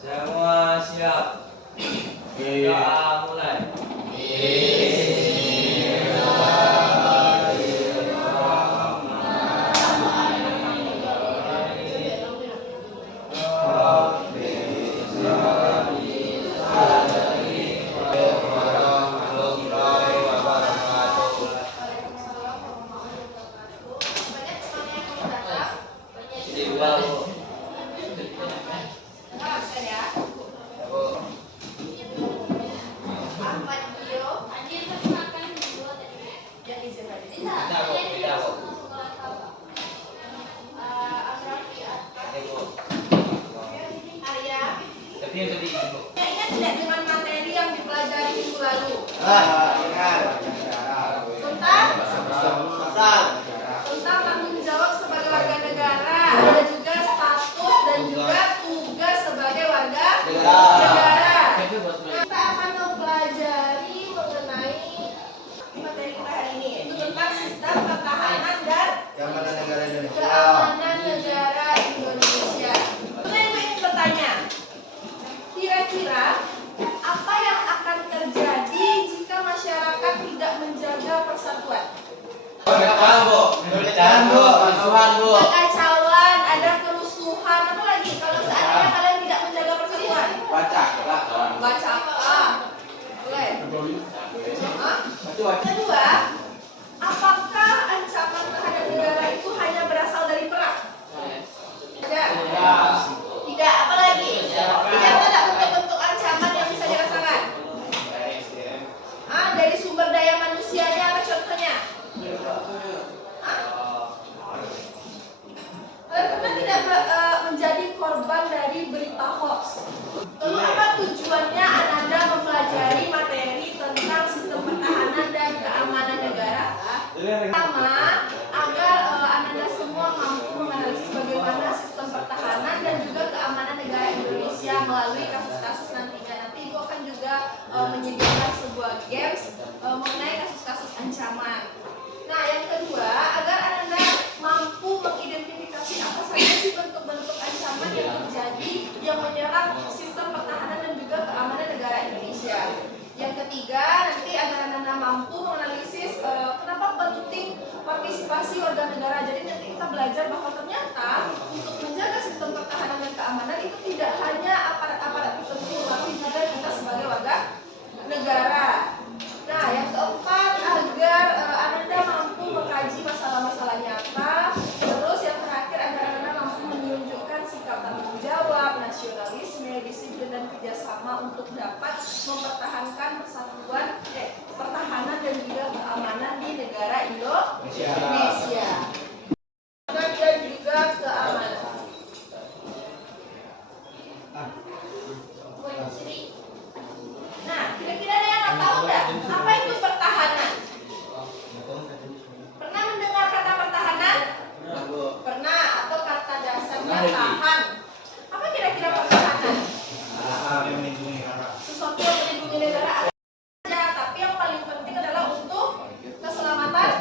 Semua siap. Doa mulai. Ingat tidak dengan materi yang dipelajari minggu lalu? Tentang tanggung jawab sebagai warga negara, ada juga status dan juga tugas sebagai warga negara. Kita akan mempelajari mengenai materi kita hari ini, yaitu tentang sistem pertahanan dan keamanan negara Indonesia. Kemudian gue ingin bertanya, kira-kira apa yang akan terjadi jika masyarakat tidak menjaga persatuan? Kekacauan, ada kerusuhan, apa lagi? Kalau seandainya kalian tidak menjaga persatuan? Baca apa? Boleh. Kedua, apakah ancaman terhadap negara itu hanya berasal dari perang? Tidak, apa lagi? Tidak ada bentuk-bentuk ancaman yang bisa dirasakan. Dari sumber daya manusianya, apa contohnya? Kalian pernah tidak menjadi korban dari berita hoax? Lalu apa tujuannya Ananda mempelajari materi tentang sistem pertahanan dan keamanan negara? Pertama, agar Ananda semua mampu menganalisis bagaimana sistem pertahanan dan juga keamanan negara Indonesia melalui kasus-kasus nantinya. Nanti Ibu akan juga menyediakan sebuah games mengenai kasus-kasus ancaman. Nah, yang kedua, agar Ananda mampu mengidentifikasi apa saja sih bentuk-bentuk ancaman yang terjadi yang menyerang sistem pertahanan dan juga keamanan negara Indonesia. Yang ketiga, nanti agar Ananda mampu menganalisis kenapa penting partisipasi warga negara. Jadi nanti kita belajar bahwa ternyata untuk menjaga sistem pertahanan dan keamanan itu tidak hanya aparat-aparat tertentu, tapi juga kita sebagai warga negara. Nah, yang keempat, agar Ananda mampu mengkaji masalah-masalah nyata. Terus yang terakhir, agar Ananda mampu menunjukkan sikap tanggung jawab, nasionalisme, disiplin dan kerjasama untuk dapat mempertahankan persatuan, pertahanan dan juga keamanan di negara Indonesia. Dan juga keamanan. Nah, kira-kira ada yang tahu nggak apa itu pertahanan? Pernah mendengar kata pertahanan? Pernah, atau kata dasarnya tahan. Apa kira-kira pertahanan? Sesuatu yang melindungi negara aja, tapi yang paling penting adalah untuk keselamatan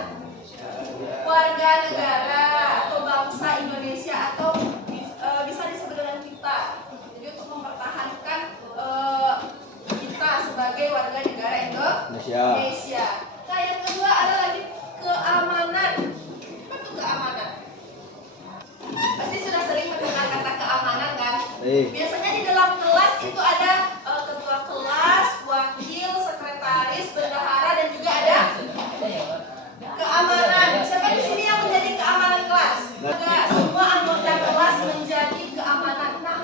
warga negara atau bangsa Indonesia, atau bisa disebut dengan kita. Jadi untuk mempertahankan kita sebagai warga negara Indonesia. Nah, yang kedua ada lagi keamanan. Apa itu keamanan? Pasti sudah sering mendengar kata keamanan kan? Biasanya di dalam kelas itu ada ketua kelas, wakil, sekretaris, bendahara, dan juga ada keamanan. Siapa di sini yang menjadi keamanan kelas? Enggak, semua anggota kelas menjadi keamanan. Nah,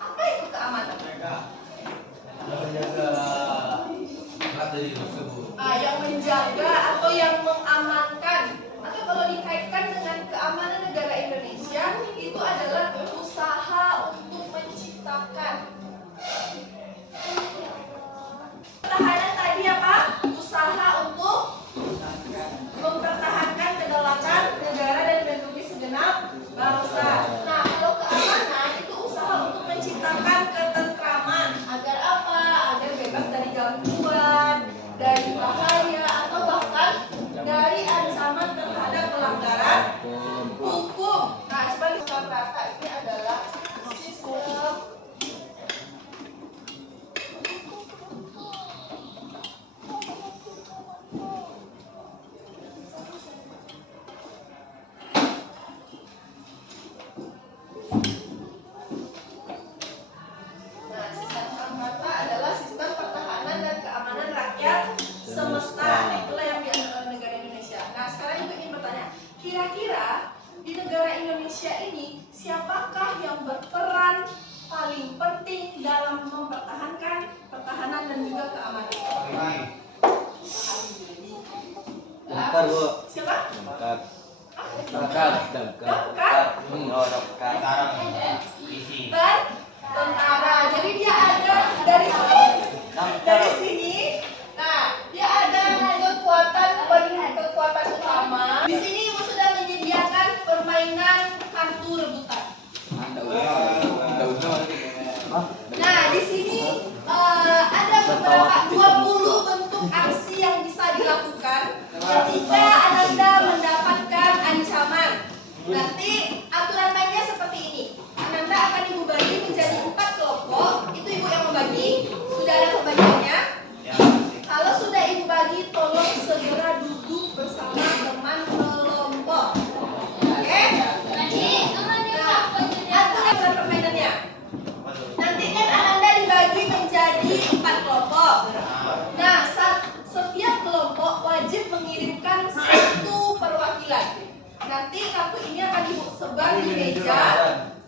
apa itu keamanan? Yang menjaga atau yang mengamankan, atau kalau dikaitkan dengan keamanan negara Indonesia itu adalah usaha untuk menciptakan Kira-kira di negara Indonesia ini siapakah yang berperan paling penting dalam mempertahankan pertahanan dan juga keamanan? Damkar, Bu. Siapa? Damkar. Damkar. Damkar? Dan tentara. Jadi dia ada dari sini. Nah, dia ada kekuatan utama. Di sini Ibu sudah menyediakan permainan kartu rebutan. Nah, di sini ada beberapa 20 bentuk aksi yang bisa dilakukan ketika Ananda mendapatkan ancaman. Nanti aturan mainnya seperti ini. Ananda akan Ibu bagi menjadi 4 kelompok. Itu Ibu yang membagi. Sudah ada pembagiannya. Kalau sudah Ibu bagi, tolong segera duduk bersama teman kelompok. Oke? Nah, aturan permainannya. Nanti kan Ananda dibagi menjadi 4 kelompok. Nah, setiap kelompok wajib mengirimkan 1 perwakilan. Nanti kartu ini akan Ibu sebar di meja.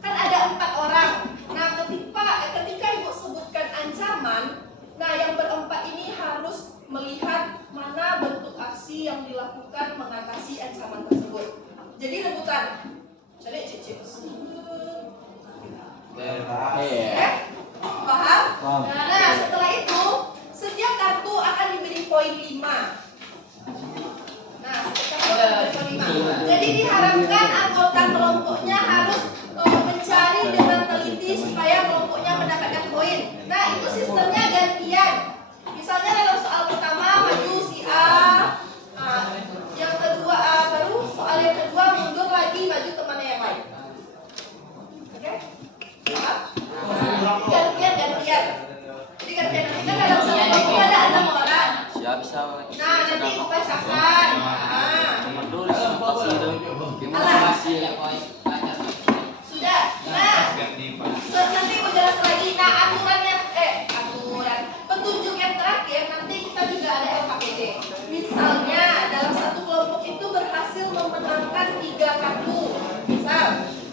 Kan ada 4 orang. Nah, ketika Ibu sebutkan ancaman, nah yang berempat ini harus melihat mana bentuk aksi yang dilakukan mengatasi ancaman tersebut. Jadi rebutan. Jadi cicip. Paham? Nah, setelah itu setiap kartu akan diberi poin 5. Nah, setiap kartu diberi poin 5. Jadi diharapkan anggota kelompoknya harus mencari dengan teliti supaya kelompoknya mendapatkan poin. Nah, itu sistemnya gantian. Misalnya dalam soal pertama maju si A, yang kedua baru soal yang kedua mundur lagi maju temannya yang lain. Oke? Paham? Gantian. Jadi gantian nanti kan dalam soal kelompok ada 6 orang. Siap, bisa. Nah, nanti Ibu bacakan. Sudah. Nah, nanti Ibu jelaskan lagi. Nah, aturan. Petunjuk yang terakhir nanti kita juga ada LKPD. Misalnya dalam satu kelompok itu berhasil memenangkan 3 kartu. Misal.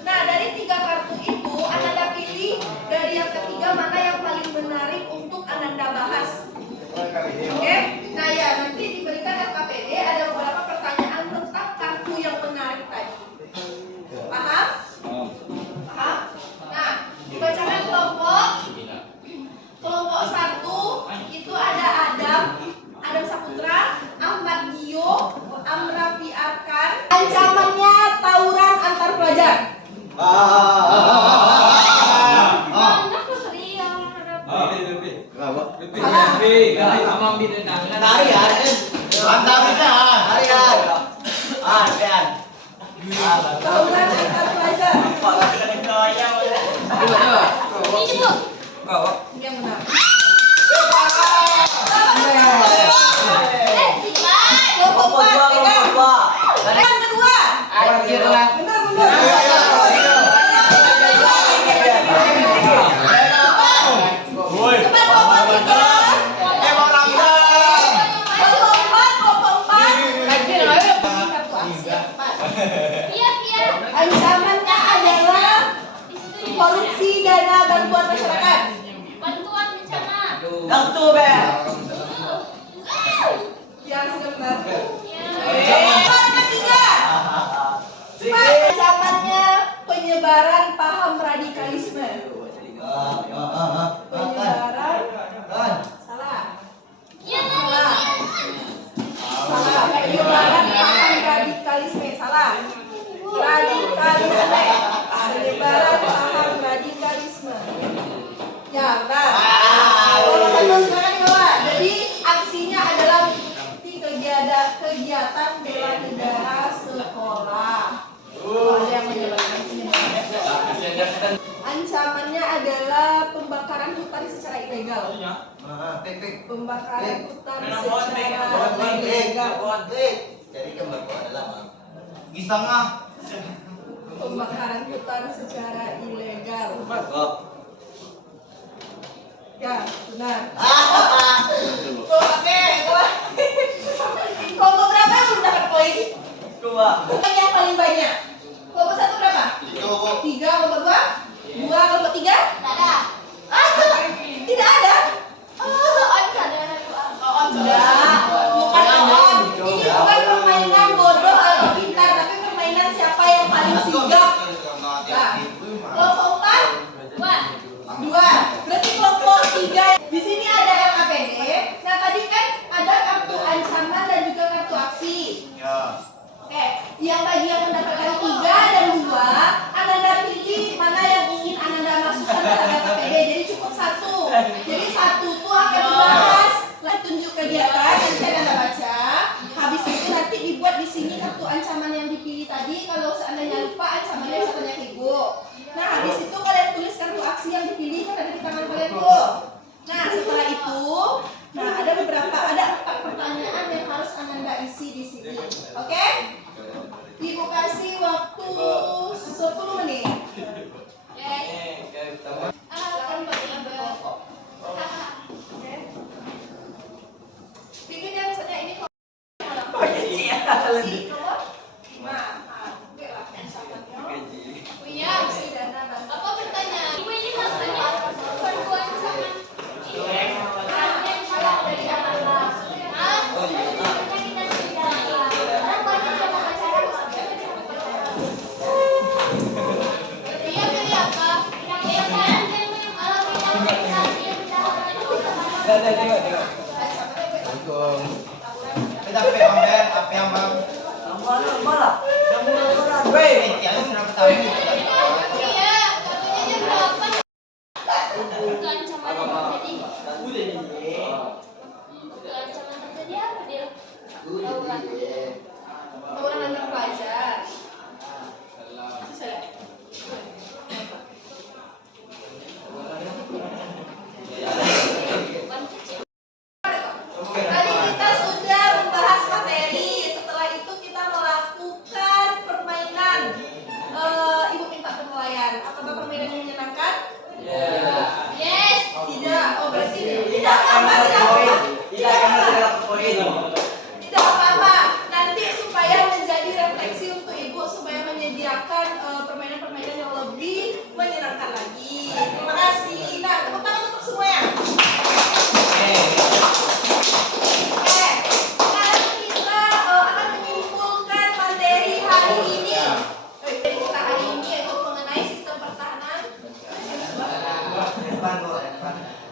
Nah, dari 3 kartu itu Ananda pilih dari yang ketiga mana yang paling menarik untuk Ananda bahas. Oke? Nah, ya nanti diberikan LKPD ada beberapa pertanyaan tentang kartu yang menarik tadi. Paham? Paham? Nah, dibacakan kelompok. Kelompok 1 itu ada Adam Saputra, Ahmad Gio, Amrafi Arkan. Ancamannya tawuran antar pelajar. Tawuran antar pelajar. Yang benar. Kelompok 4 pegang. Yang kedua. Benar. Ancamannya adalah korupsi dana bantuan masyarakat. Bantuan bencana. Yang sudah benar. Ya. Yang ketiga. Ancamannya penyebaran paham radikalisme. Penyebaran salah. Ya, Salah. Salah. Penyebaran paham radikalisme salah. Radikalisme. Penyebaran paham radikalisme. Ya, benar. Kalau satu silakan di bawah. Jadi aksinya adalah kegiatan bela negara sekolah. Ada yang menyebarkan penyebaran. Ancamannya adalah pembakaran hutan secara ilegal. Pembakaran hutan secara ilegal. Pembakaran hutan secara ilegal. Ya, benar. Oke, kelompok berapa yang belum dapat poin? Yang paling banyak. Kelompok 1 berapa? 3. Kelompok 2? 2. Kelompok 3? Tak ada. Tidak ada. On sadar aku. Enggak, bukan on. Ini bukan permainan bodoh atau pintar, tapi permainan siapa yang paling sigap. Nah, kelompok 4? Dua. 2. Berarti kelompok 3 di sini ada yang APD. Nah, tadi kan ada kartu ancaman dan juga kartu aksi. Oke, yang bagi yang mendapatkan 3 dan 2, Ananda pilih mana yang ingin Ananda masukkan terhadap APD. Jadi cukup 1. Jadi 1 tuh akan dibahas. Lalu tunjuk kegiatan, nanti Ananda baca. Habis itu nanti dibuat di sini kartu ancaman yang dipilih tadi. Kalau seandainya lupa, ancamannya bisa tanya ke ibu. Nah, habis itu kalian tulis kartu aksi yang dipilih kan ada di tangan kalian tuh. Nah, setelah itu, nah ada 4 pertanyaan yang harus Ananda isi di sini. Oke? Ibu kasih waktu 10 menit. Yes. Kan bertiga. Bikin yang misalnya ini kalau Punya. Apa pertanyaan? Ibu ini maksudnya perempuan sama Iya pilih apa? Iya kan? Kalau kita iya, katanya jam berapa? Untuk ancaman terjadi. Untuk ancaman terjadi apa dia? Tahu kan? orang Anda pelajar. Selesai. Bukan kecil. Tadi kita sudah membahas materi. Setelah itu kita melakukan permainan. Ibu minta penilaian. Apakah permainan ini menyenangkan? Yes. Tidak. Oh berarti tidak apa-apa. Tidak apa-apa. Nanti supaya menjadi refleksi untuk ibu supaya menyediakan permainan-permainan yang lebih menyenangkan lagi. Terima kasih. Nah, tepuk tangan untuk semuanya. Oke, sekarang kita akan menyimpulkan materi hari ini. Materi kita hari ini yaitu mengenai sistem pertahanan.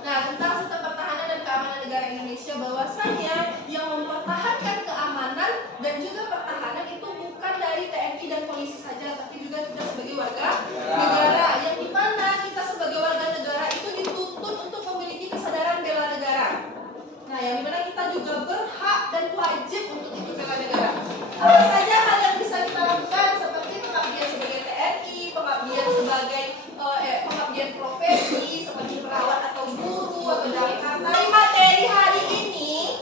Nah, tentang sistem pertahanan dan keamanan negara Indonesia, bahwasannya yang mempertahankan keamanan dan juga pertahanan itu bukan dari TNI dan polisi saja, tapi juga kita sebagai warga negara, yang dimana kita sebagai warga negara itu dituntut untuk memiliki kesadaran bela negara. Nah, yang dimana kita juga berhak dan wajib untuk ikut bela negara. Apa saja hal yang bisa kita lakukan seperti pengabdian sebagai TNI, pengabdian sebagai pengabdian profesi seperti perawat atau guru atau damkar. Dari materi hari ini,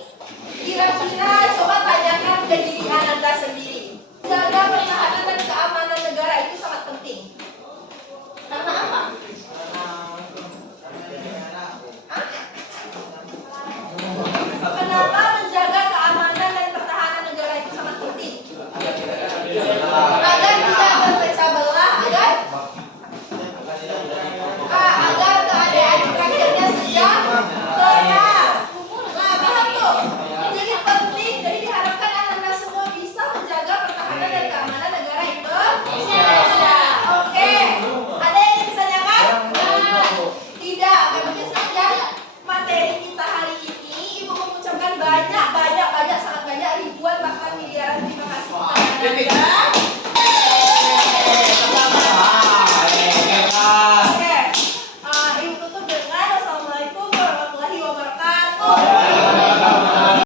kira-kira coba tanyakan ke diri Ananda sendiri. Jaga pertahanan dan keamanan negara itu sangat penting. Karena apa? Hah? Kenapa menjaga keamanan dan pertahanan negara itu sangat penting? Agar tidak terpecah belah, agar keadaan terakhirnya sejahtera. Nah, paham tuh? Jadi penting, jadi diharapkan Anda semua bisa menjaga pertahanan dan keamanan negara Indonesia.